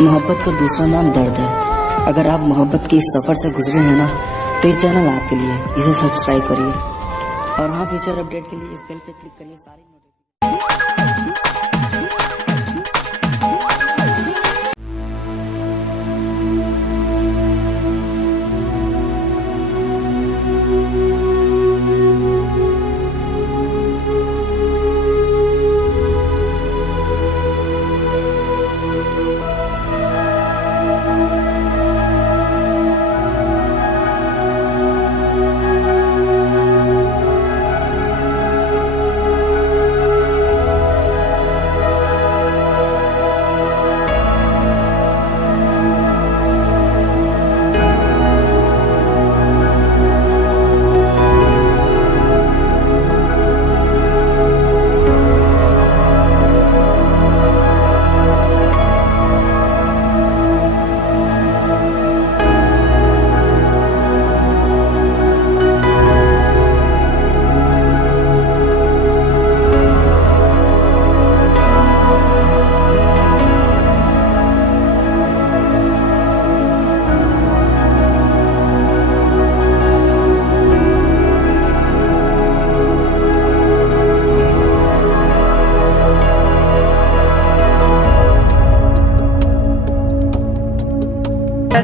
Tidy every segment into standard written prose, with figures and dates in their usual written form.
मोहब्बत का दूसरा नाम दर्द है। अगर आप मोहब्बत के इस सफ़र से गुजरे हैं ना, तो ये चैनल आपके लिए, इसे सब्सक्राइब करिए और हाँ, फ्यूचर अपडेट के लिए इस बेल पे क्लिक करिए। सारी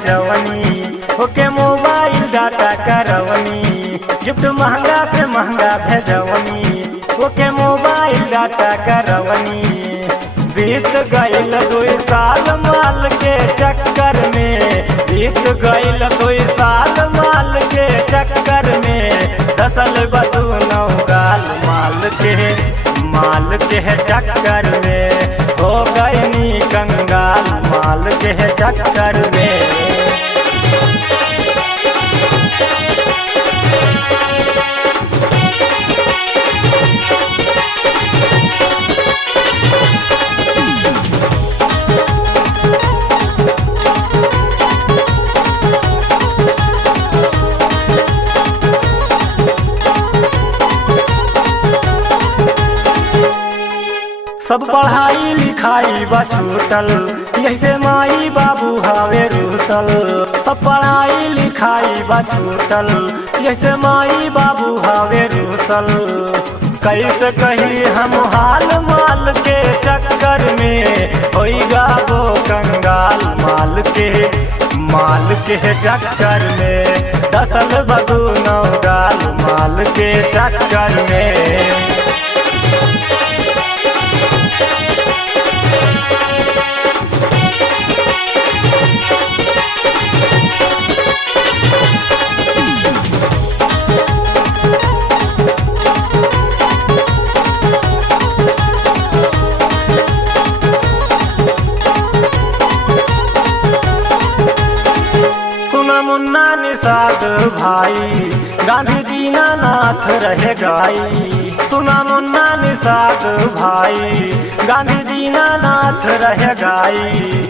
जवनी ओके मोबाइल डाटा करवनी, गिफ्ट महंगा से महंगा भेजवनी, ओके मोबाइल डाटा करवनी। बीत गईल 2 साल माल के चक्कर में, बीत गईल 2 साल माल के चक्कर में, धसल बतू नौगाल माल के चक्कर में, हो गई कंगाल माल के चक्कर में। सब पढ़ाई लिखाई बा छूटल, जैसे माई बाबू हावे रूसल। सब पढ़ाई लिखाई बा छूटल, जैसे माई बाबू हावे रूसल। कैसे कही हम हाल माल के चक्कर में, होइगा वो कंगाल माल के चक्कर में, दसल बदू नौगाल माल के चक्कर में। मुन्ना निषाद भाई गांधी दीनानाथ रहे गाई, सुना मुन्ना निषाद भाई गांधी दीनानाथ रहे गाई।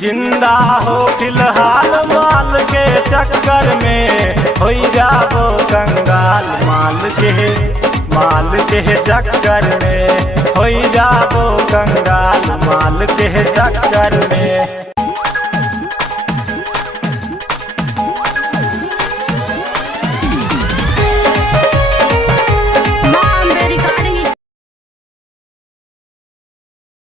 जिंदा हो फिलहाल माल के चक्कर में, हो जाबो कंगाल माल के चक्कर में, हो जाबो कंगाल माल के चक्कर में।